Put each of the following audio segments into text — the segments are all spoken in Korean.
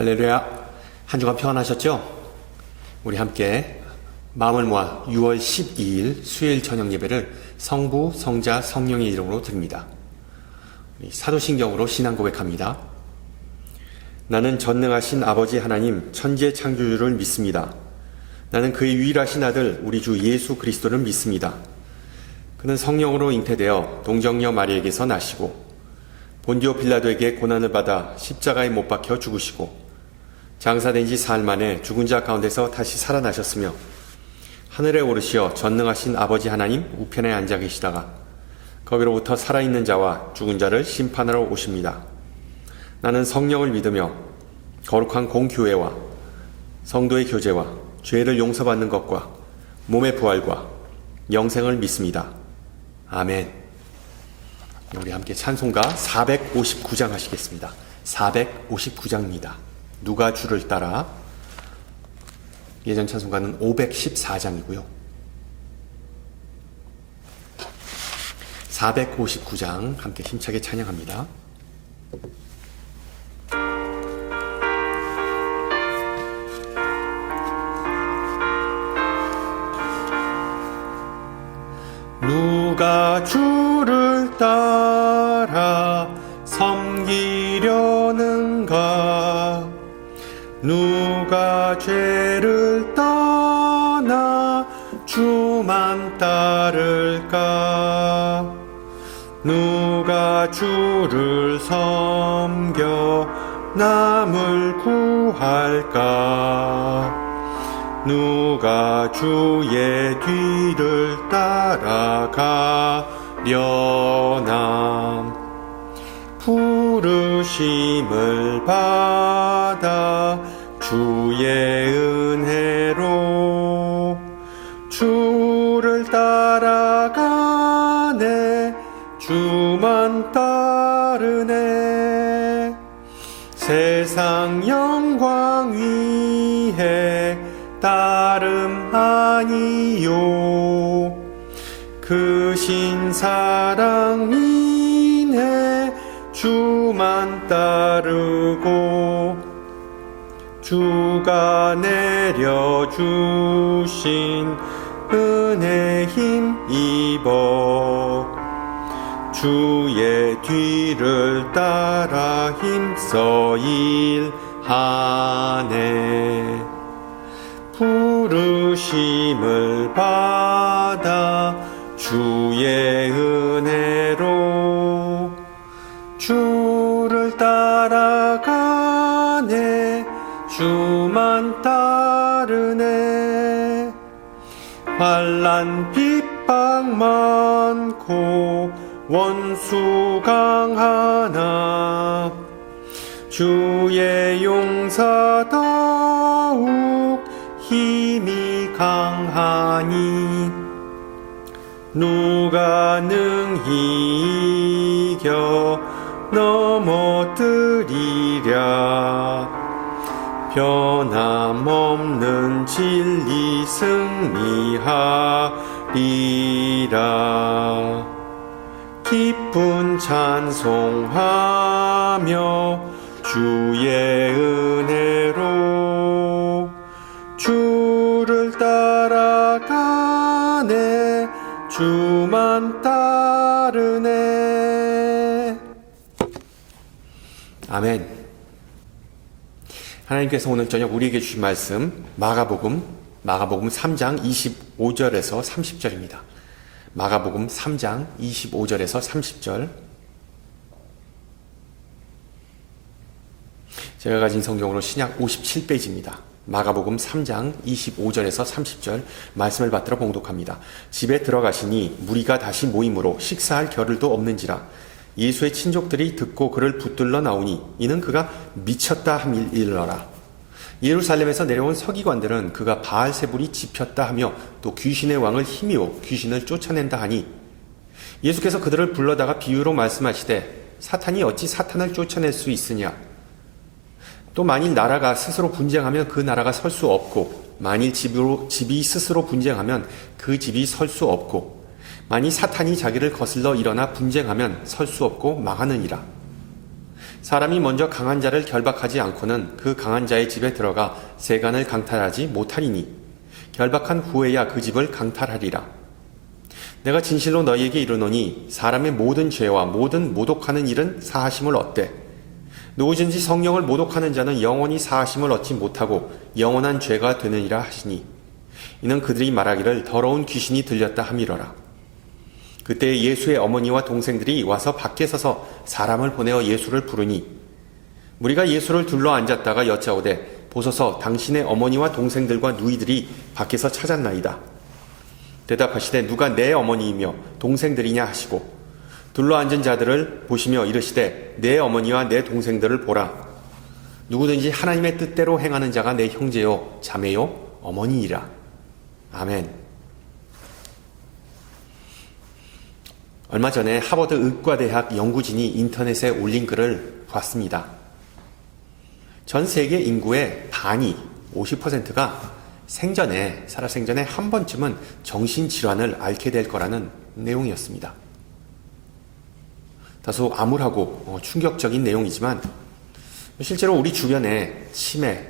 할렐루야. 한 주간 평안하셨죠? 우리 함께 마음을 모아 6월 12일 수요일 저녁 예배를 성부, 성자, 성령의 이름으로 드립니다. 사도신경으로 신앙 고백합니다. 나는 전능하신 아버지 하나님 천지의 창조주를 믿습니다. 나는 그의 유일하신 아들 우리 주 예수 그리스도를 믿습니다. 그는 성령으로 잉태되어 동정녀 마리에게서 나시고 본디오 빌라도에게 고난을 받아 십자가에 못 박혀 죽으시고 장사된 지 사흘 만에 죽은 자 가운데서 다시 살아나셨으며 하늘에 오르시어 전능하신 아버지 하나님 우편에 앉아 계시다가 거기로부터 살아있는 자와 죽은 자를 심판하러 오십니다. 나는 성령을 믿으며 거룩한 공교회와 성도의 교제와 죄를 용서받는 것과 몸의 부활과 영생을 믿습니다. 아멘. 우리 함께 찬송가 459장 하시겠습니다. 459장입니다. 누가 주를 따라. 예전 찬송가는 514장이고요. 459장 함께 힘차게 찬양합니다. 누가 주를 따라 섬기려는가? 누가 죄를 떠나 주만 따를까? 누가 주를 섬겨 남을 구할까? 누가 주의 뒤를 따라가려나? 부르심을 받아 주의 은혜로 주를 따라가네. 주만 따르네. 세상 영광 위해 따름 아니요. 그 신사랑 인해 주만 따르고 주가 내려주신 은혜 힘입어 주의 뒤를 따라 힘써 일하네. 부르심을 받아 주의 은혜로 주를 따라가네. 주만 따르네. 환난 핍박 많고 원수 강하나 주의 용사 더욱 힘이 강하니 누가 능히 이겨 넘어뜨리랴. 변함없는 진리 승리하리라. 기쁜 찬송하며 주의 은혜로 주를 따라가네. 주만 따르네. 아멘. 하나님께서 오늘 저녁 우리에게 주신 말씀 마가복음 3장 25절에서 30절입니다. 마가복음 3장 25절에서 30절. 제가 가진 성경으로 신약 57페이지입니다. 마가복음 3장 25절에서 30절 말씀을 받들어 봉독합니다. 집에 들어가시니 무리가 다시 모임으로 식사할 겨를도 없는지라. 예수의 친족들이 듣고 그를 붙들러 나오니 이는 그가 미쳤다 함을 일러라. 예루살렘에서 내려온 서기관들은 그가 바알세불이 집혔다 하며 또 귀신의 왕을 힘이요 귀신을 쫓아낸다 하니 예수께서 그들을 불러다가 비유로 말씀하시되 사탄이 어찌 사탄을 쫓아낼 수 있으냐. 또 만일 나라가 스스로 분쟁하면 그 나라가 설 수 없고 만일 집이 스스로 분쟁하면 그 집이 설 수 없고 만일 사탄이 자기를 거슬러 일어나 분쟁하면 설 수 없고 망하느니라. 사람이 먼저 강한 자를 결박하지 않고는 그 강한 자의 집에 들어가 세간을 강탈하지 못하리니 결박한 후에야 그 집을 강탈하리라. 내가 진실로 너희에게 이르노니 사람의 모든 죄와 모든 모독하는 일은 사하심을 얻되 누구든지 성령을 모독하는 자는 영원히 사하심을 얻지 못하고 영원한 죄가 되느니라 하시니 이는 그들이 말하기를 더러운 귀신이 들렸다 함이러라. 그때 예수의 어머니와 동생들이 와서 밖에 서서 사람을 보내어 예수를 부르니 무리가 예수를 둘러 앉았다가 여짜오되 보소서 당신의 어머니와 동생들과 누이들이 밖에서 찾았나이다. 대답하시되 누가 내 어머니이며 동생들이냐 하시고 둘러 앉은 자들을 보시며 이르시되 내 어머니와 내 동생들을 보라. 누구든지 하나님의 뜻대로 행하는 자가 내 형제요 자매요 어머니이라. 아멘. 얼마 전에 하버드 의과대학 연구진이 인터넷에 올린 글을 봤습니다. 전 세계 인구의 반이 50%가 살아생전에 한 번쯤은 정신질환을 앓게 될 거라는 내용이었습니다. 다소 암울하고 충격적인 내용이지만 실제로 우리 주변에 치매,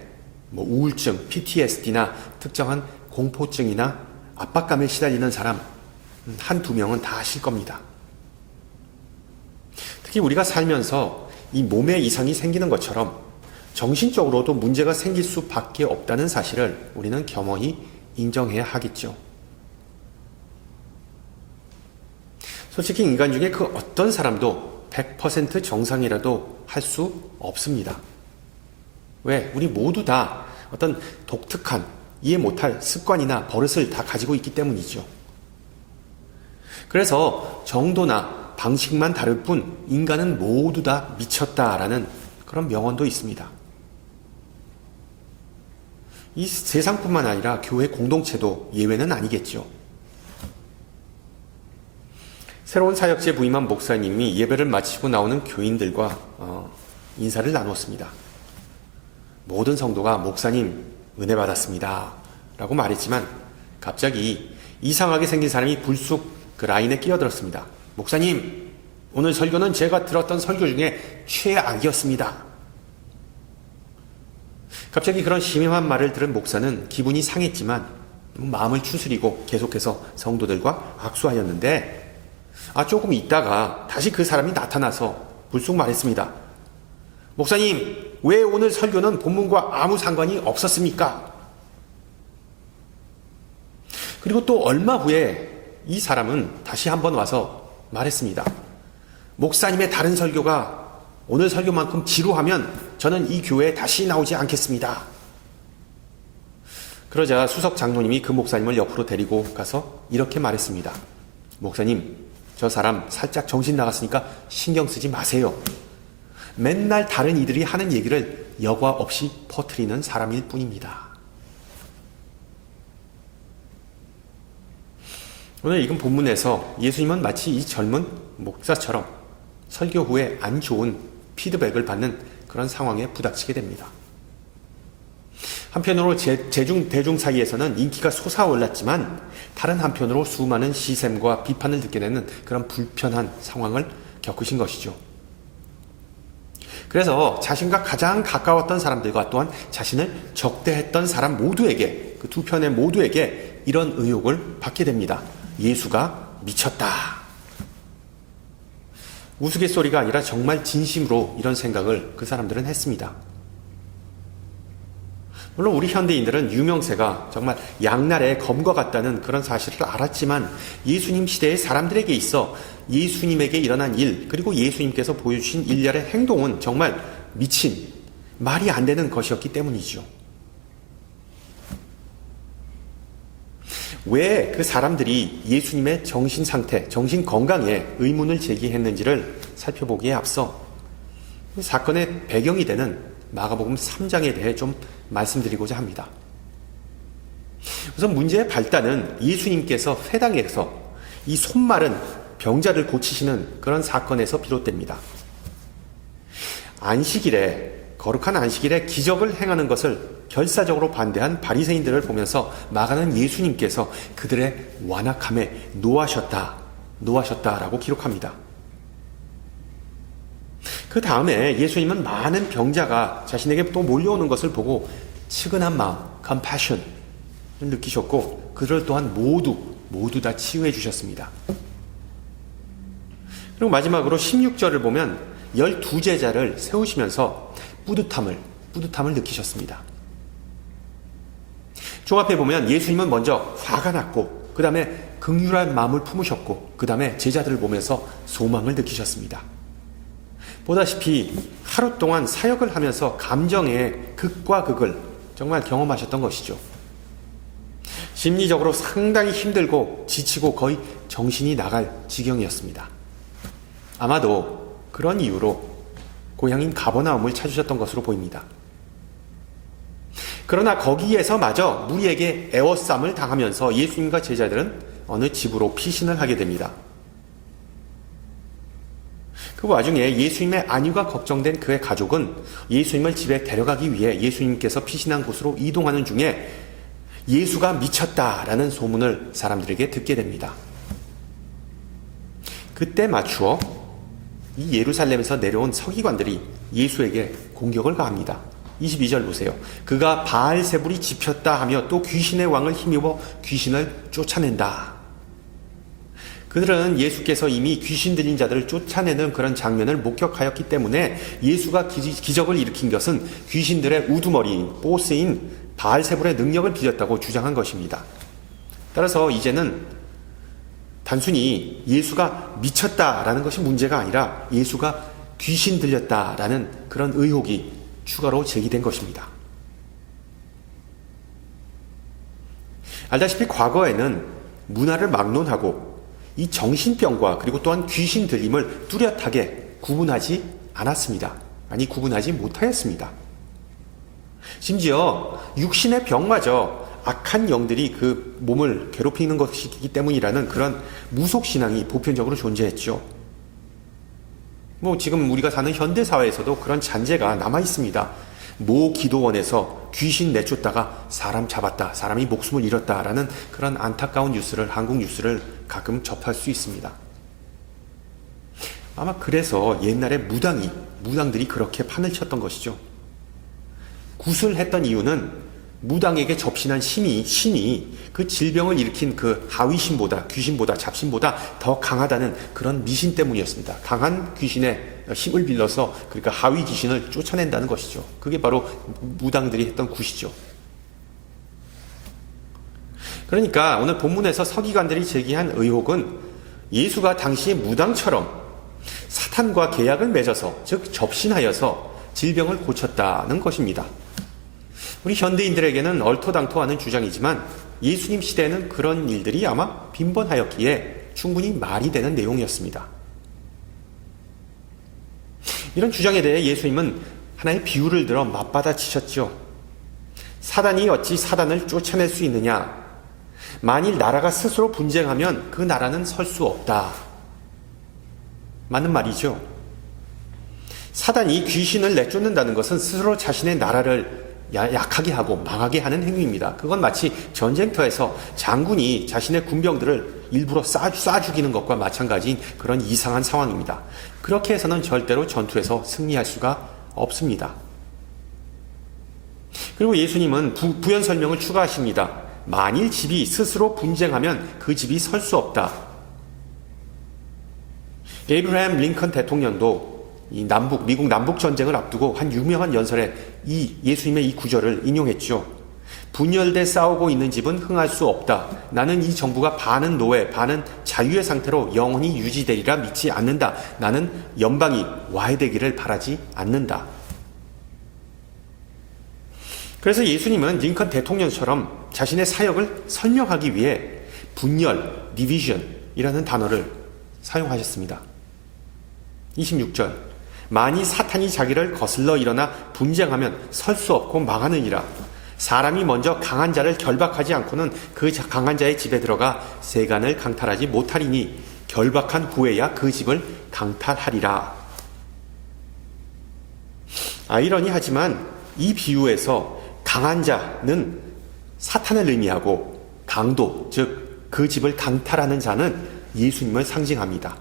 우울증, PTSD나 특정한 공포증이나 압박감에 시달리는 사람 한두 명은 다 아실 겁니다. 특히 우리가 살면서 이 몸에 이상이 생기는 것처럼 정신적으로도 문제가 생길 수밖에 없다는 사실을 우리는 겸허히 인정해야 하겠죠. 솔직히 인간 중에 그 어떤 사람도 100% 정상이라도 할 수 없습니다. 왜? 우리 모두 다 어떤 독특한 이해 못할 습관이나 버릇을 다 가지고 있기 때문이죠. 그래서 정도나 방식만 다를 뿐 인간은 모두 다 미쳤다라는 그런 명언도 있습니다. 이 세상뿐만 아니라 교회 공동체도 예외는 아니겠죠. 새로운 사역제 부임한 목사님이 예배를 마치고 나오는 교인들과 인사를 나눴습니다. 모든 성도가 목사님 은혜 받았습니다 라고 말했지만 갑자기 이상하게 생긴 사람이 불쑥 그 라인에 끼어들었습니다. 목사님, 오늘 설교는 제가 들었던 설교 중에 최악이었습니다. 갑자기 그런 심한 말을 들은 목사는 기분이 상했지만 마음을 추스리고 계속해서 성도들과 악수하였는데 조금 있다가 다시 그 사람이 나타나서 불쑥 말했습니다. 목사님, 왜 오늘 설교는 본문과 아무 상관이 없었습니까? 그리고 또 얼마 후에 이 사람은 다시 한번 와서 말했습니다. 목사님의 다른 설교가 오늘 설교만큼 지루하면 저는 이 교회에 다시 나오지 않겠습니다. 그러자 수석 장로님이 그 목사님을 옆으로 데리고 가서 이렇게 말했습니다. 목사님, 저 사람 살짝 정신 나갔으니까 신경 쓰지 마세요. 맨날 다른 이들이 하는 얘기를 여과 없이 퍼뜨리는 사람일 뿐입니다. 오늘 읽은 본문에서 예수님은 마치 이 젊은 목사처럼 설교 후에 안 좋은 피드백을 받는 그런 상황에 부닥치게 됩니다. 한편으로 대중 사이에서는 인기가 솟아올랐지만 다른 한편으로 수많은 시샘과 비판을 듣게 되는 그런 불편한 상황을 겪으신 것이죠. 그래서 자신과 가장 가까웠던 사람들과 또한 자신을 적대했던 사람 모두에게, 그 두 편의 모두에게 이런 의혹을 받게 됩니다. 예수가 미쳤다. 우스갯소리가 아니라 정말 진심으로 이런 생각을 그 사람들은 했습니다. 물론 우리 현대인들은 유명세가 정말 양날의 검과 같다는 그런 사실을 알았지만 예수님 시대의 사람들에게 있어 예수님에게 일어난 일, 그리고 예수님께서 보여주신 일련의 행동은 정말 미친, 말이 안 되는 것이었기 때문이죠. 왜 그 사람들이 예수님의 정신 상태, 정신 건강에 의문을 제기했는지를 살펴보기에 앞서 사건의 배경이 되는 마가복음 3장에 대해 좀 말씀드리고자 합니다. 우선 문제의 발단은 예수님께서 회당에서 이 손마른 병자를 고치시는 그런 사건에서 비롯됩니다. 거룩한 안식일에 기적을 행하는 것을 결사적으로 반대한 바리새인들을 보면서 마가는 예수님께서 그들의 완악함에 노하셨다라고 기록합니다. 그 다음에 예수님은 많은 병자가 자신에게 또 몰려오는 것을 보고 측은한 마음, compassion을 느끼셨고 그들 또한 모두 다 치유해 주셨습니다. 그리고 마지막으로 16절을 보면 12제자를 세우시면서 뿌듯함을 느끼셨습니다. 종합해 보면 예수님은 먼저 화가 났고 그 다음에 긍휼한 마음을 품으셨고 그 다음에 제자들을 보면서 소망을 느끼셨습니다. 보다시피 하루 동안 사역을 하면서 감정의 극과 극을 정말 경험하셨던 것이죠. 심리적으로 상당히 힘들고 지치고 거의 정신이 나갈 지경이었습니다. 아마도 그런 이유로 고향인 가버나움을 찾으셨던 것으로 보입니다. 그러나 거기에서마저 무리에게 애워쌈을 당하면서 예수님과 제자들은 어느 집으로 피신을 하게 됩니다. 그 와중에 예수님의 안위가 걱정된 그의 가족은 예수님을 집에 데려가기 위해 예수님께서 피신한 곳으로 이동하는 중에 예수가 미쳤다라는 소문을 사람들에게 듣게 됩니다. 그때 맞추어 이 예루살렘에서 내려온 서기관들이 예수에게 공격을 가합니다. 22절 보세요. 그가 바알세불이 집혔다 하며 또 귀신의 왕을 힘입어 귀신을 쫓아낸다. 그들은 예수께서 이미 귀신 들린 자들을 쫓아내는 그런 장면을 목격하였기 때문에 예수가 기적을 일으킨 것은 귀신들의 우두머리인 보스인 바알세불의 능력을 빌렸다고 주장한 것입니다. 따라서 이제는 단순히 예수가 미쳤다라는 것이 문제가 아니라 예수가 귀신 들렸다라는 그런 의혹이 추가로 제기된 것입니다. 알다시피 과거에는 문화를 막론하고 이 정신병과 그리고 또한 귀신 들림을 뚜렷하게 구분하지 않았습니다. 아니 구분하지 못하였습니다. 심지어 육신의 병마저 악한 영들이 그 몸을 괴롭히는 것이기 때문이라는 그런 무속신앙이 보편적으로 존재했죠. 지금 우리가 사는 현대사회에서도 그런 잔재가 남아있습니다. 모 기도원에서 귀신 내쫓다가 사람 잡았다, 사람이 목숨을 잃었다라는 그런 안타까운 뉴스를, 한국 뉴스를 가끔 접할 수 있습니다. 아마 그래서 옛날에 무당들이 그렇게 판을 쳤던 것이죠. 굿을 했던 이유는 무당에게 접신한 신이 그 질병을 일으킨 그 하위신보다, 귀신보다, 잡신보다 더 강하다는 그런 미신 때문이었습니다. 강한 귀신의 힘을 빌려서 그러니까 하위 귀신을 쫓아낸다는 것이죠. 그게 바로 무당들이 했던 굿이죠. 그러니까 오늘 본문에서 서기관들이 제기한 의혹은 예수가 당시 무당처럼 사탄과 계약을 맺어서, 즉 접신하여서 질병을 고쳤다는 것입니다. 우리 현대인들에게는 얼토당토하는 주장이지만 예수님 시대에는 그런 일들이 아마 빈번하였기에 충분히 말이 되는 내용이었습니다. 이런 주장에 대해 예수님은 하나의 비유를 들어 맞받아치셨죠. 사단이 어찌 사단을 쫓아낼 수 있느냐? 만일 나라가 스스로 분쟁하면 그 나라는 설 수 없다. 맞는 말이죠. 사단이 귀신을 내쫓는다는 것은 스스로 자신의 나라를 약하게 하고 망하게 하는 행위입니다. 그건 마치 전쟁터에서 장군이 자신의 군병들을 일부러 쏴 죽이는 것과 마찬가지인 그런 이상한 상황입니다. 그렇게 해서는 절대로 전투에서 승리할 수가 없습니다. 그리고 예수님은 부연 설명을 추가하십니다. 만일 집이 스스로 분쟁하면 그 집이 설 수 없다. 에이브러햄 링컨 대통령도 미국 남북 전쟁을 앞두고 한 유명한 연설에 이 예수님의 이 구절을 인용했죠. 분열돼 싸우고 있는 집은 흥할 수 없다. 나는 이 정부가 반은 노예, 반은 자유의 상태로 영원히 유지되리라 믿지 않는다. 나는 연방이 와해되기를 바라지 않는다. 그래서 예수님은 링컨 대통령처럼 자신의 사역을 설명하기 위해 분열, 디비전이라는 단어를 사용하셨습니다. 26절 만이 사탄이 자기를 거슬러 일어나 분쟁하면 설 수 없고 망하느니라. 사람이 먼저 강한 자를 결박하지 않고는 그 강한 자의 집에 들어가 세간을 강탈하지 못하리니 결박한 후에야 그 집을 강탈하리라. 아이러니하지만 이 비유에서 강한 자는 사탄을 의미하고 강도, 즉 그 집을 강탈하는 자는 예수님을 상징합니다.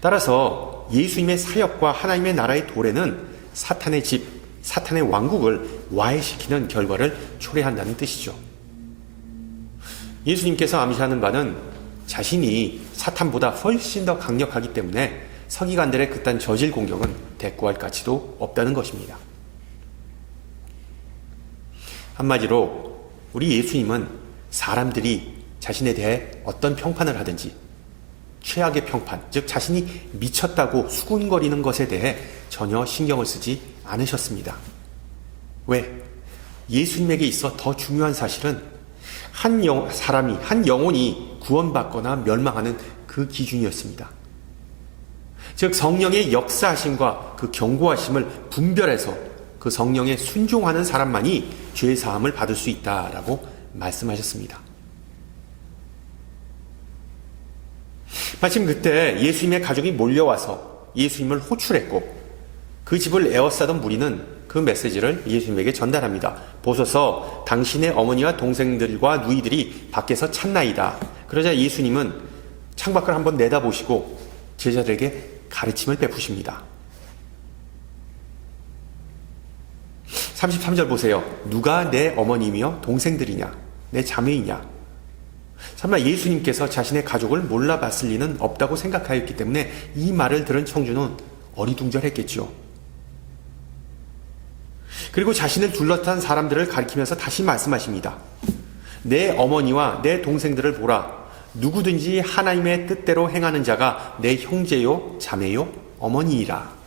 따라서 예수님의 사역과 하나님의 나라의 도래는 사탄의 집, 사탄의 왕국을 와해시키는 결과를 초래한다는 뜻이죠. 예수님께서 암시하는 바는 자신이 사탄보다 훨씬 더 강력하기 때문에 서기관들의 그딴 저질 공격은 대꾸할 가치도 없다는 것입니다. 한마디로 우리 예수님은 사람들이 자신에 대해 어떤 평판을 하든지 최악의 평판, 즉 자신이 미쳤다고 수군거리는 것에 대해 전혀 신경을 쓰지 않으셨습니다. 왜? 예수님에게 있어 더 중요한 사실은 한 영혼이 구원받거나 멸망하는 그 기준이었습니다. 즉 성령의 역사하심과 그 경고하심을 분별해서 그 성령에 순종하는 사람만이 죄 사함을 받을 수 있다라고 말씀하셨습니다. 마침 그때 예수님의 가족이 몰려와서 예수님을 호출했고 그 집을 에워싸던 무리는 그 메시지를 예수님에게 전달합니다. 보소서 당신의 어머니와 동생들과 누이들이 밖에서 찾나이다. 그러자 예수님은 창밖을 한번 내다보시고 제자들에게 가르침을 베푸십니다. 33절 보세요. 누가 내 어머니며 동생들이냐? 내 자매이냐? 설마 예수님께서 자신의 가족을 몰라봤을 리는 없다고 생각하였기 때문에 이 말을 들은 청주는 어리둥절했겠죠. 그리고 자신을 둘러싼 사람들을 가리키면서 다시 말씀하십니다. 내 어머니와 내 동생들을 보라. 누구든지 하나님의 뜻대로 행하는 자가 내 형제요 자매요 어머니이라.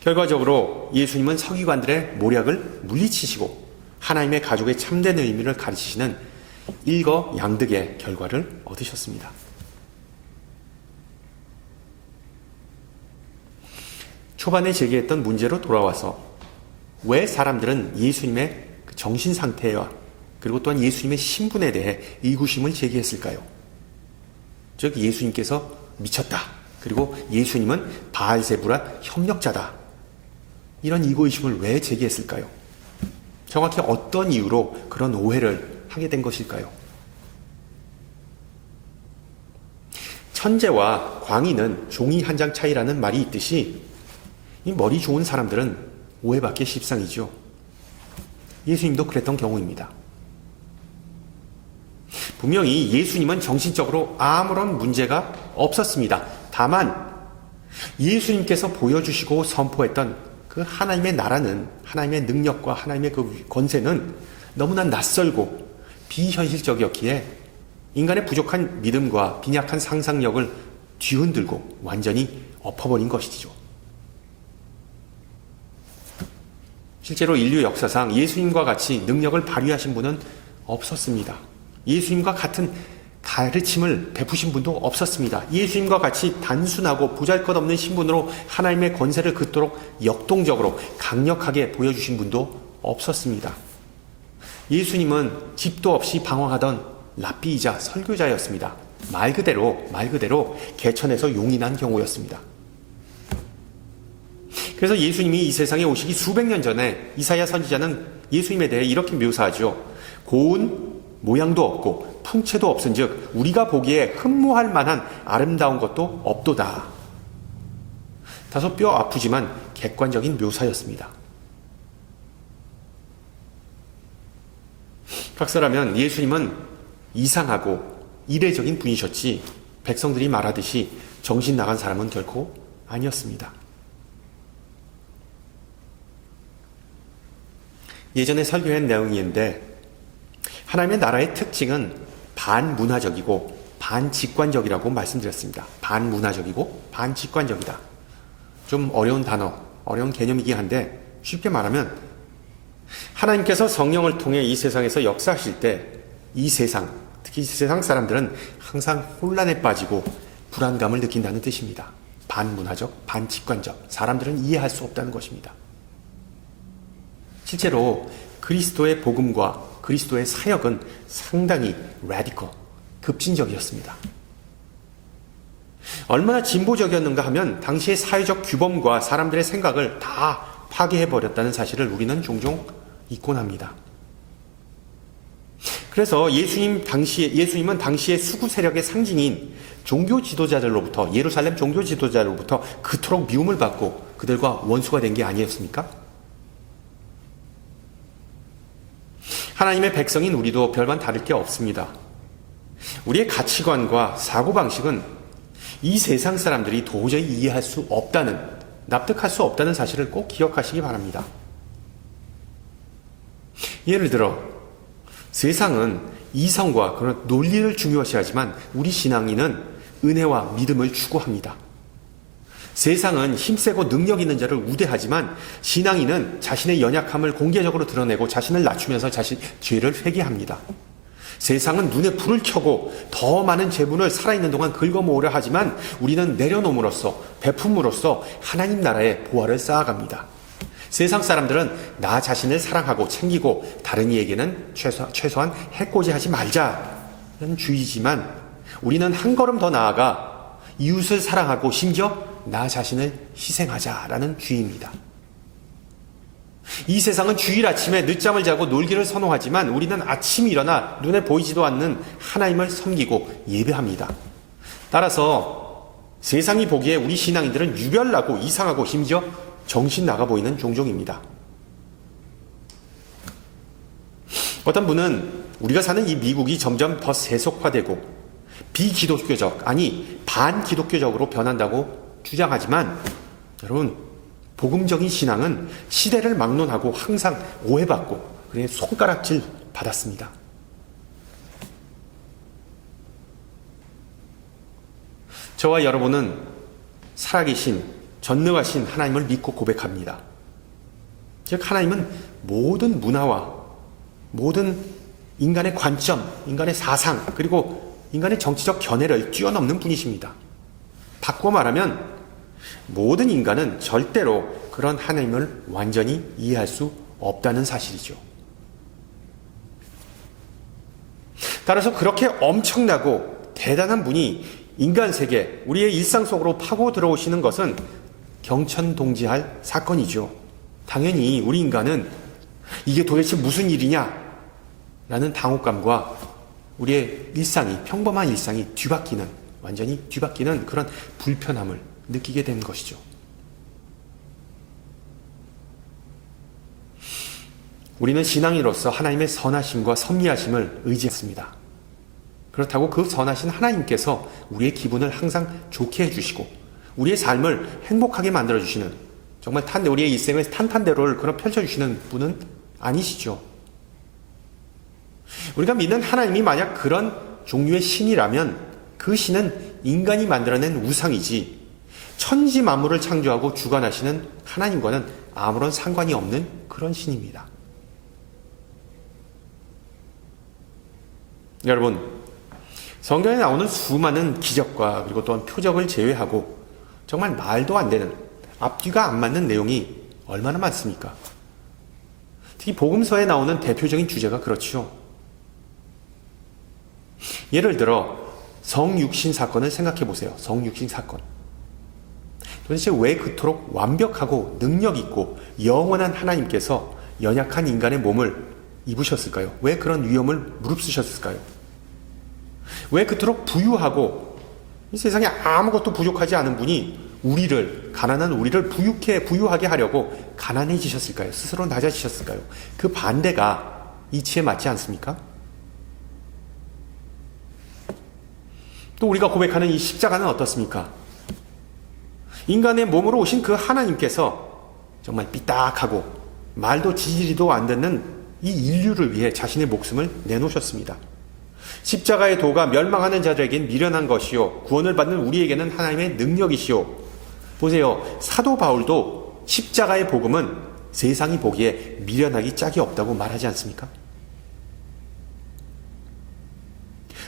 결과적으로 예수님은 서기관들의 모략을 물리치시고 하나님의 가족의 참된 의미를 가르치시는 일거양득의 결과를 얻으셨습니다. 초반에 제기했던 문제로 돌아와서 왜 사람들은 예수님의 정신 상태와 그리고 또한 예수님의 신분에 대해 의구심을 제기했을까요? 즉 예수님께서 미쳤다. 그리고 예수님은 바알세불과 협력자다. 이런 의구심을 왜 제기했을까요? 정확히 어떤 이유로 그런 오해를 하게 된 것일까요? 천재와 광인은 종이 한 장 차이라는 말이 있듯이 이 머리 좋은 사람들은 오해받기 십상이죠. 예수님도 그랬던 경우입니다. 분명히 예수님은 정신적으로 아무런 문제가 없었습니다. 다만 예수님께서 보여주시고 선포했던 그 하나님의 나라는, 하나님의 능력과 하나님의 그 권세는 너무나 낯설고 비현실적이었기에 인간의 부족한 믿음과 빈약한 상상력을 뒤흔들고 완전히 엎어버린 것이죠. 실제로 인류 역사상 예수님과 같이 능력을 발휘하신 분은 없었습니다. 예수님과 같은 가르침을 베푸신 분도 없었습니다. 예수님과 같이 단순하고 보잘것없는 신분으로 하나님의 권세를 그토록 역동적으로 강력하게 보여주신 분도 없었습니다. 예수님은 집도 없이 방황하던 랍비이자 설교자였습니다. 말 그대로 개천에서 용이 난 경우였습니다. 그래서 예수님이 이 세상에 오시기 수백 년 전에 이사야 선지자는 예수님에 대해 이렇게 묘사하죠. 고운 모양도 없고 풍채도 없은즉 우리가 보기에 흠모할 만한 아름다운 것도 없도다. 다소 뼈 아프지만 객관적인 묘사였습니다. 각서라면 예수님은 이상하고 이례적인 분이셨지 백성들이 말하듯이 정신 나간 사람은 결코 아니었습니다. 예전에 설교한 내용인데 하나님의 나라의 특징은 반문화적이고 반직관적이라고 말씀드렸습니다. 반문화적이고 반직관적이다. 좀 어려운 단어, 어려운 개념이긴 한데 쉽게 말하면 하나님께서 성령을 통해 이 세상에서 역사하실 때 이 세상, 특히 이 세상 사람들은 항상 혼란에 빠지고 불안감을 느낀다는 뜻입니다. 반문화적, 반직관적. 사람들은 이해할 수 없다는 것입니다. 실제로 그리스도의 복음과 그리스도의 사역은 상당히 라디컬, 급진적이었습니다. 얼마나 진보적이었는가 하면 당시의 사회적 규범과 사람들의 생각을 다 파괴해버렸다는 사실을 우리는 종종 잊곤 합니다. 그래서 예수님은 당시의 수구 세력의 상징인 종교 지도자들로부터, 예루살렘 종교 지도자로부터 그토록 미움을 받고 그들과 원수가 된 게 아니었습니까? 하나님의 백성인 우리도 별반 다를 게 없습니다. 우리의 가치관과 사고방식은 이 세상 사람들이 도저히 이해할 수 없다는, 납득할 수 없다는 사실을 꼭 기억하시기 바랍니다. 예를 들어 세상은 이성과 그런 논리를 중요시하지만 우리 신앙인은 은혜와 믿음을 추구합니다. 세상은 힘세고 능력 있는 자를 우대하지만 신앙인은 자신의 연약함을 공개적으로 드러내고 자신을 낮추면서 자신 죄를 회개합니다. 세상은 눈에 불을 켜고 더 많은 재분을 살아있는 동안 긁어모으려 하지만 우리는 내려놓음으로써, 베품으로써 하나님 나라의 보화를 쌓아갑니다. 세상 사람들은 나 자신을 사랑하고 챙기고 다른 이에게는 최소한 해코지하지 말자는 주의지만 우리는 한 걸음 더 나아가 이웃을 사랑하고 심지어 나 자신을 희생하자라는 주의입니다. 이 세상은 주일 아침에 늦잠을 자고 놀기를 선호하지만 우리는 아침이 일어나 눈에 보이지도 않는 하나님을 섬기고 예배합니다. 따라서 세상이 보기에 우리 신앙인들은 유별나고 이상하고 심지어 정신 나가 보이는 종종입니다. 어떤 분은 우리가 사는 이 미국이 점점 더 세속화되고 비기독교적, 아니 반기독교적으로 변한다고 주장하지만 여러분, 복음적인 신앙은 시대를 막론하고 항상 오해받고 그의 손가락질 받았습니다. 저와 여러분은 살아계신 전능하신 하나님을 믿고 고백합니다. 즉 하나님은 모든 문화와 모든 인간의 관점, 인간의 사상, 그리고 인간의 정치적 견해를 뛰어넘는 분이십니다. 바꾸어 말하면 모든 인간은 절대로 그런 하나님을 완전히 이해할 수 없다는 사실이죠. 따라서 그렇게 엄청나고 대단한 분이 인간 세계, 우리의 일상 속으로 파고 들어오시는 것은 경천동지할 사건이죠. 당연히 우리 인간은 이게 도대체 무슨 일이냐 라는 당혹감과 우리의 일상이, 평범한 일상이 완전히 뒤바뀌는 그런 불편함을 느끼게 된 것이죠. 우리는 신앙인으로서 하나님의 선하심과 섭리하심을 의지했습니다. 그렇다고 그 선하신 하나님께서 우리의 기분을 항상 좋게 해주시고 우리의 삶을 행복하게 만들어주시는, 정말 우리의 일생의 탄탄대로를 그런 펼쳐주시는 분은 아니시죠. 우리가 믿는 하나님이 만약 그런 종류의 신이라면 그 신은 인간이 만들어낸 우상이지 천지 만물을 창조하고 주관하시는 하나님과는 아무런 상관이 없는 그런 신입니다. 여러분, 성경에 나오는 수많은 기적과 그리고 또한 표적을 제외하고 정말 말도 안 되는, 앞뒤가 안 맞는 내용이 얼마나 많습니까? 특히 복음서에 나오는 대표적인 주제가 그렇죠. 예를 들어 성육신 사건을 생각해 보세요. 성육신 사건. 도대체 왜 그토록 완벽하고 능력 있고 영원한 하나님께서 연약한 인간의 몸을 입으셨을까요? 왜 그런 위험을 무릅쓰셨을까요? 왜 그토록 부유하고 이 세상에 아무것도 부족하지 않은 분이 가난한 우리를 부유하게 하려고 가난해지셨을까요? 스스로 낮아지셨을까요? 그 반대가 이치에 맞지 않습니까? 또 우리가 고백하는 이 십자가는 어떻습니까? 인간의 몸으로 오신 그 하나님께서 정말 삐딱하고 말도 지지리도 안 듣는 이 인류를 위해 자신의 목숨을 내놓으셨습니다. 십자가의 도가 멸망하는 자들에겐 미련한 것이요 구원을 받는 우리에게는 하나님의 능력이시요. 보세요. 사도 바울도 십자가의 복음은 세상이 보기에 미련하기 짝이 없다고 말하지 않습니까?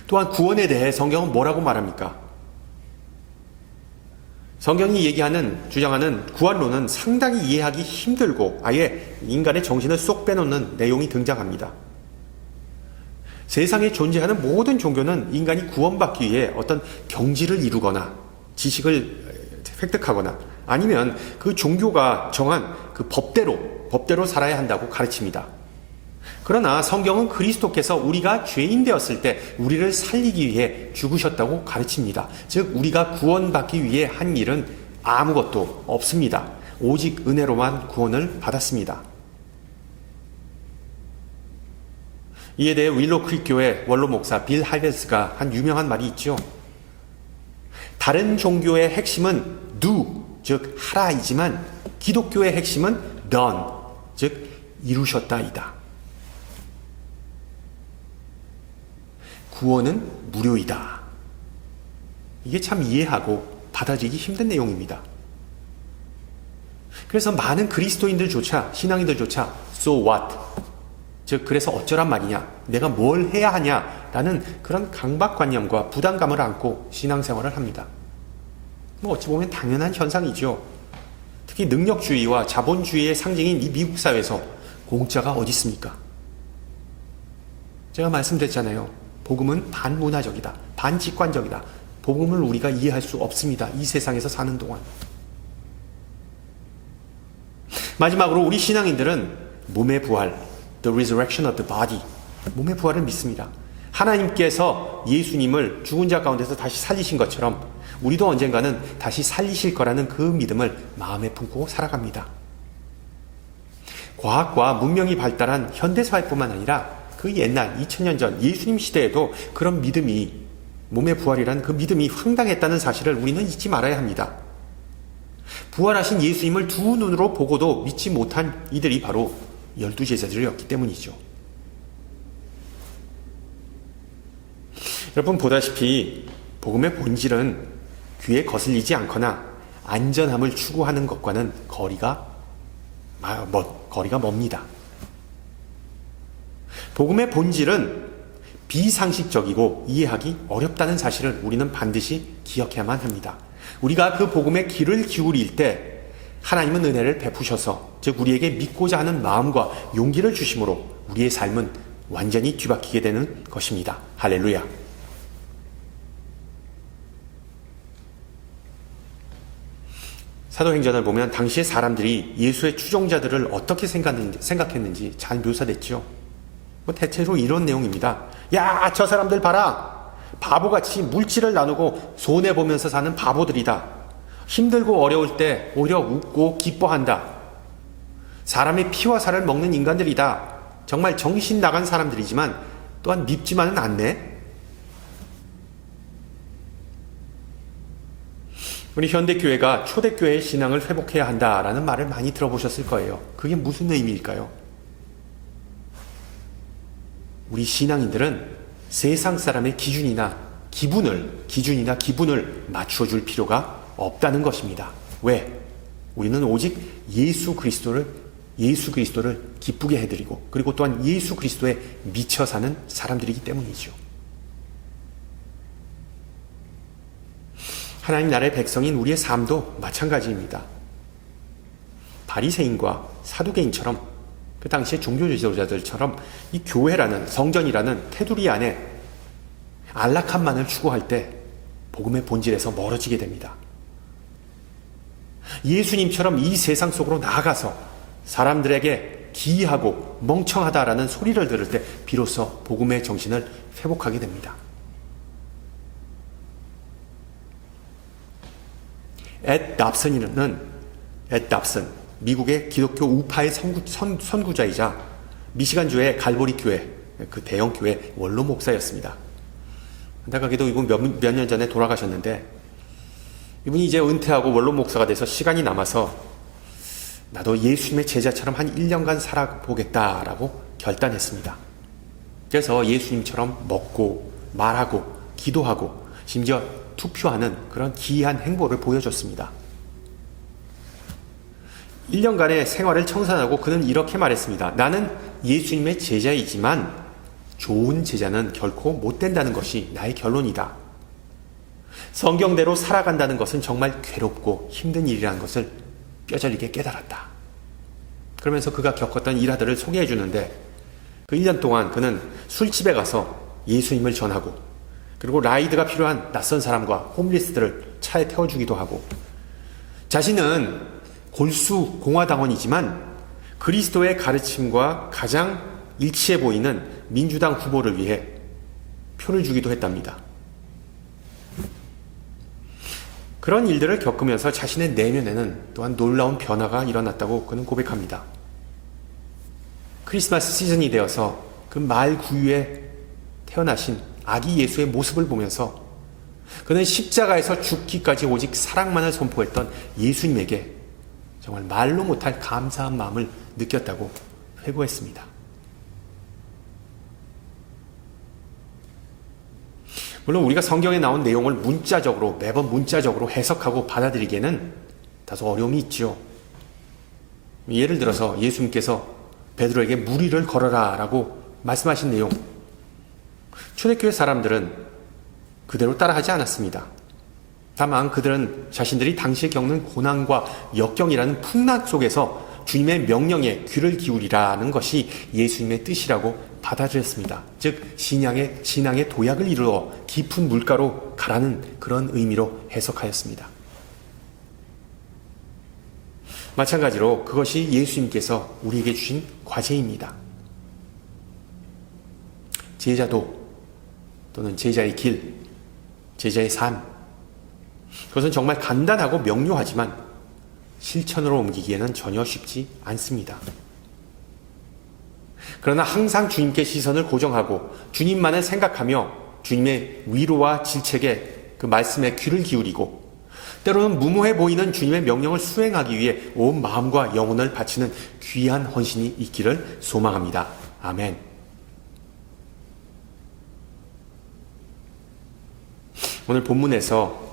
또한 구원에 대해 성경은 뭐라고 말합니까? 성경이 주장하는 구원론은 상당히 이해하기 힘들고 아예 인간의 정신을 쏙 빼놓는 내용이 등장합니다. 세상에 존재하는 모든 종교는 인간이 구원받기 위해 어떤 경지를 이루거나 지식을 획득하거나 아니면 그 종교가 정한 그 법대로 살아야 한다고 가르칩니다. 그러나 성경은 그리스도께서 우리가 죄인 되었을 때 우리를 살리기 위해 죽으셨다고 가르칩니다. 즉 우리가 구원받기 위해 한 일은 아무것도 없습니다. 오직 은혜로만 구원을 받았습니다. 이에 대해 윌로우 크릭 교회 원로 목사 빌 하이베스가 한 유명한 말이 있죠. 다른 종교의 핵심은 do, 즉 하라이지만 기독교의 핵심은 done, 즉 이루셨다이다. 구원은 무료이다. 이게 참 이해하고 받아들이기 힘든 내용입니다. 그래서 많은 그리스도인들조차, 신앙인들조차 so what? 즉 그래서 어쩌란 말이냐, 내가 뭘 해야 하냐라는 그런 강박관념과 부담감을 안고 신앙생활을 합니다. 어찌 보면 당연한 현상이죠. 특히 능력주의와 자본주의의 상징인 이 미국 사회에서 공짜가 어디 있습니까? 제가 말씀드렸잖아요. 복음은 반문화적이다, 반직관적이다. 복음을 우리가 이해할 수 없습니다. 이 세상에서 사는 동안. 마지막으로 우리 신앙인들은 몸의 부활, the resurrection of the body, 몸의 부활을 믿습니다. 하나님께서 예수님을 죽은 자 가운데서 다시 살리신 것처럼 우리도 언젠가는 다시 살리실 거라는 그 믿음을 마음에 품고 살아갑니다. 과학과 문명이 발달한 현대사회뿐만 아니라 그 옛날 2000년 전 예수님 시대에도 그런 믿음이, 몸의 부활이라는 그 믿음이 황당했다는 사실을 우리는 잊지 말아야 합니다. 부활하신 예수님을 두 눈으로 보고도 믿지 못한 이들이 바로 12제자들이었기 때문이죠. 여러분 보다시피 복음의 본질은 귀에 거슬리지 않거나 안전함을 추구하는 것과는 거리가 멉니다. 복음의 본질은 비상식적이고 이해하기 어렵다는 사실을 우리는 반드시 기억해야만 합니다. 우리가 그 복음의 귀를 기울일 때 하나님은 은혜를 베푸셔서, 즉 우리에게 믿고자 하는 마음과 용기를 주심으로 우리의 삶은 완전히 뒤바뀌게 되는 것입니다. 할렐루야. 사도행전을 보면 당시의 사람들이 예수의 추종자들을 어떻게 생각했는지 잘 묘사됐죠. 대체로 이런 내용입니다. 야, 저 사람들 봐라. 바보같이 물질을 나누고 손해보면서 사는 바보들이다. 힘들고 어려울 때 오히려 웃고 기뻐한다. 사람의 피와 살을 먹는 인간들이다. 정말 정신 나간 사람들이지만 또한 밉지만은 않네. 우리 현대교회가 초대교회의 신앙을 회복해야 한다라는 말을 많이 들어보셨을 거예요. 그게 무슨 의미일까요? 우리 신앙인들은 세상 사람의 기준이나 기분을 맞춰줄 필요가 없다는 것입니다. 왜? 우리는 오직 예수 그리스도를 기쁘게 해드리고, 그리고 또한 예수 그리스도에 미쳐 사는 사람들이기 때문이죠. 하나님 나라의 백성인 우리의 삶도 마찬가지입니다. 바리새인과 사두개인처럼, 그 당시의 종교 지도자들처럼 이 교회라는, 성전이라는 테두리 안에 안락함만을 추구할 때 복음의 본질에서 멀어지게 됩니다. 예수님처럼 이 세상 속으로 나아가서 사람들에게 기이하고 멍청하다라는 소리를 들을 때 비로소 복음의 정신을 회복하게 됩니다. 앳 답슨, 미국의 기독교 우파의 선구자이자 미시간주의 갈보리 교회, 그 대형 교회 원로 목사였습니다. 안타깝게도 이분 몇 년 전에 돌아가셨는데, 이분이 이제 은퇴하고 원로 목사가 돼서 시간이 남아서 나도 예수님의 제자처럼 한 1년간 살아보겠다라고 결단했습니다. 그래서 예수님처럼 먹고 말하고 기도하고 심지어 투표하는 그런 기이한 행보를 보여줬습니다. 1년간의 생활을 청산하고 그는 이렇게 말했습니다. 나는 예수님의 제자이지만 좋은 제자는 결코 못 된다는 것이 나의 결론이다. 성경대로 살아간다는 것은 정말 괴롭고 힘든 일이라는 것을 뼈저리게 깨달았다. 그러면서 그가 겪었던 일화들을 소개해 주는데, 그 1년 동안 그는 술집에 가서 예수님을 전하고, 그리고 라이드가 필요한 낯선 사람과 홈리스들을 차에 태워주기도 하고, 자신은 골수 공화당원이지만 그리스도의 가르침과 가장 일치해 보이는 민주당 후보를 위해 표를 주기도 했답니다. 그런 일들을 겪으면서 자신의 내면에는 또한 놀라운 변화가 일어났다고 그는 고백합니다. 크리스마스 시즌이 되어서 그 말 구유에 태어나신 아기 예수의 모습을 보면서 그는 십자가에서 죽기까지 오직 사랑만을 선포했던 예수님에게 정말 말로 못할 감사한 마음을 느꼈다고 회고했습니다. 물론 우리가 성경에 나온 내용을 매번 문자적으로 해석하고 받아들이기에는 다소 어려움이 있죠. 예를 들어서 예수님께서 베드로에게 물 위를 걸어라 라고 말씀하신 내용, 초대교회 사람들은 그대로 따라하지 않았습니다. 다만 그들은 자신들이 당시에 겪는 고난과 역경이라는 풍랑 속에서 주님의 명령에 귀를 기울이라는 것이 예수님의 뜻이라고 받아들였습니다. 즉 신앙의 도약을 이루어 깊은 물가로 가라는 그런 의미로 해석하였습니다. 마찬가지로 그것이 예수님께서 우리에게 주신 과제입니다. 제자도 또는 제자의 길, 제자의 삶, 그것은 정말 간단하고 명료하지만 실천으로 옮기기에는 전혀 쉽지 않습니다. 그러나 항상 주님께 시선을 고정하고 주님만을 생각하며 주님의 위로와 질책에 그 말씀에 귀를 기울이고 때로는 무모해 보이는 주님의 명령을 수행하기 위해 온 마음과 영혼을 바치는 귀한 헌신이 있기를 소망합니다. 아멘. 오늘 본문에서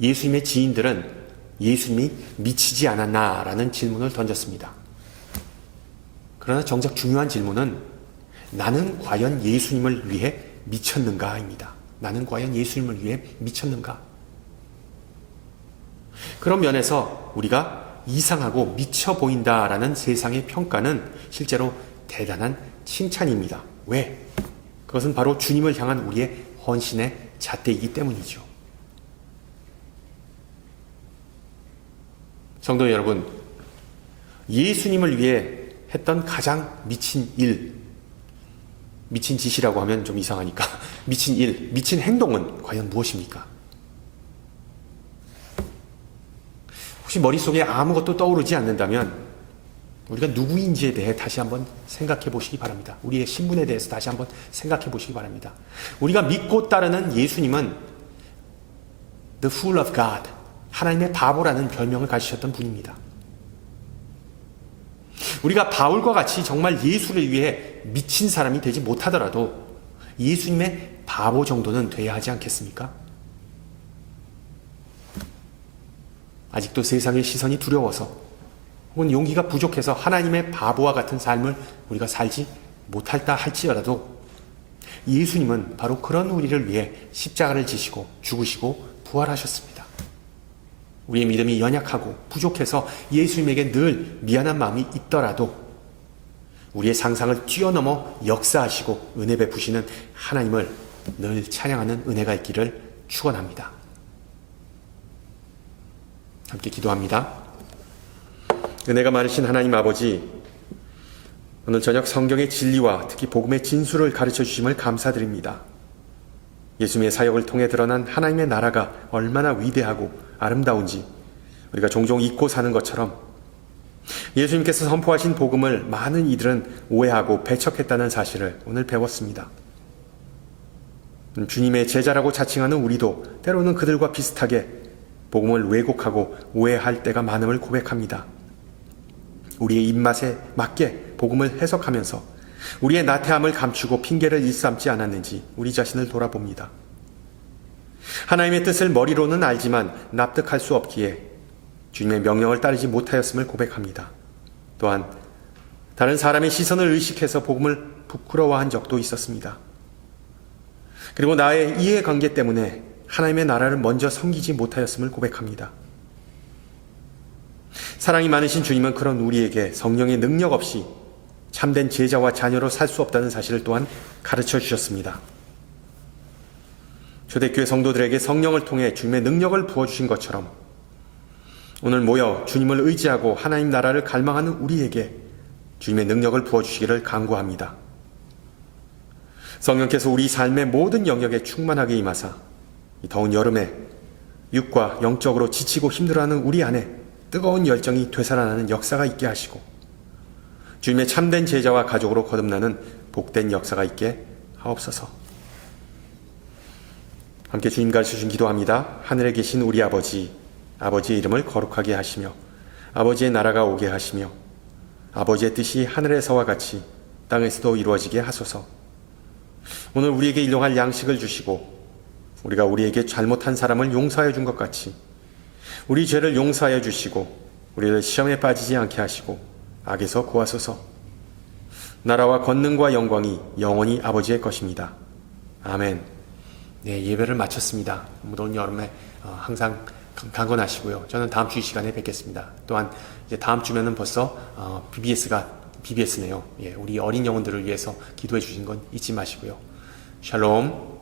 예수님의 지인들은 예수님이 미치지 않았나라는 질문을 던졌습니다. 그러나 정작 중요한 질문은 나는 과연 예수님을 위해 미쳤는가입니다. 나는 과연 예수님을 위해 미쳤는가? 그런 면에서 우리가 이상하고 미쳐 보인다라는 세상의 평가는 실제로 대단한 칭찬입니다. 왜? 그것은 바로 주님을 향한 우리의 헌신의 잣대이기 때문이죠. 성도 여러분, 예수님을 위해 했던 가장 미친 일, 미친 짓이라고 하면 좀 이상하니까 미친 일, 미친 행동은 과연 무엇입니까? 혹시 머릿속에 아무것도 떠오르지 않는다면 우리가 누구인지에 대해 다시 한번 생각해 보시기 바랍니다. 우리의 신분에 대해서 다시 한번 생각해 보시기 바랍니다. 우리가 믿고 따르는 예수님은 The Fool of God, 하나님의 바보라는 별명을 가지셨던 분입니다. 우리가 바울과 같이 정말 예수를 위해 미친 사람이 되지 못하더라도 예수님의 바보 정도는 돼야 하지 않겠습니까? 아직도 세상의 시선이 두려워서 혹은 용기가 부족해서 하나님의 바보와 같은 삶을 우리가 살지 못할다 할지라도 예수님은 바로 그런 우리를 위해 십자가를 지시고 죽으시고 부활하셨습니다. 우리의 믿음이 연약하고 부족해서 예수님에게 늘 미안한 마음이 있더라도 우리의 상상을 뛰어넘어 역사하시고 은혜 베푸시는 하나님을 늘 찬양하는 은혜가 있기를 축원합니다. 함께 기도합니다. 은혜가 많으신 하나님 아버지, 오늘 저녁 성경의 진리와 특히 복음의 진수를 가르쳐 주심을 감사드립니다. 예수님의 사역을 통해 드러난 하나님의 나라가 얼마나 위대하고 아름다운지 우리가 종종 잊고 사는 것처럼 예수님께서 선포하신 복음을 많은 이들은 오해하고 배척했다는 사실을 오늘 배웠습니다. 주님의 제자라고 자칭하는 우리도 때로는 그들과 비슷하게 복음을 왜곡하고 오해할 때가 많음을 고백합니다. 우리의 입맛에 맞게 복음을 해석하면서 우리의 나태함을 감추고 핑계를 일삼지 않았는지 우리 자신을 돌아봅니다. 하나님의 뜻을 머리로는 알지만 납득할 수 없기에 주님의 명령을 따르지 못하였음을 고백합니다. 또한 다른 사람의 시선을 의식해서 복음을 부끄러워한 적도 있었습니다. 그리고 나의 이해관계 때문에 하나님의 나라를 먼저 섬기지 못하였음을 고백합니다. 사랑이 많으신 주님은 그런 우리에게 성령의 능력 없이 참된 제자와 자녀로 살 수 없다는 사실을 또한 가르쳐 주셨습니다. 초대교회 성도들에게 성령을 통해 주님의 능력을 부어주신 것처럼 오늘 모여 주님을 의지하고 하나님 나라를 갈망하는 우리에게 주님의 능력을 부어주시기를 간구합니다. 성령께서 우리 삶의 모든 영역에 충만하게 임하사 이 더운 여름에 육과 영적으로 지치고 힘들어하는 우리 안에 뜨거운 열정이 되살아나는 역사가 있게 하시고 주님의 참된 제자와 가족으로 거듭나는 복된 역사가 있게 하옵소서. 함께 주님 가르쳐주신 기도합니다. 하늘에 계신 우리 아버지, 아버지의 이름을 거룩하게 하시며 아버지의 나라가 오게 하시며 아버지의 뜻이 하늘에서와 같이 땅에서도 이루어지게 하소서. 오늘 우리에게 일용할 양식을 주시고 우리가 우리에게 잘못한 사람을 용서하여 준 것 같이 우리 죄를 용서하여 주시고 우리를 시험에 빠지지 않게 하시고 악에서 구하소서. 나라와 권능과 영광이 영원히 아버지의 것입니다. 아멘. 네, 예배를 마쳤습니다. 무더운 여름에 항상 강건하시고요. 저는 다음 주 이 시간에 뵙겠습니다. 또한 이제 다음 주면은 벌써 BBS네요. 예, 우리 어린 영혼들을 위해서 기도해 주신 건 잊지 마시고요. 샬롬.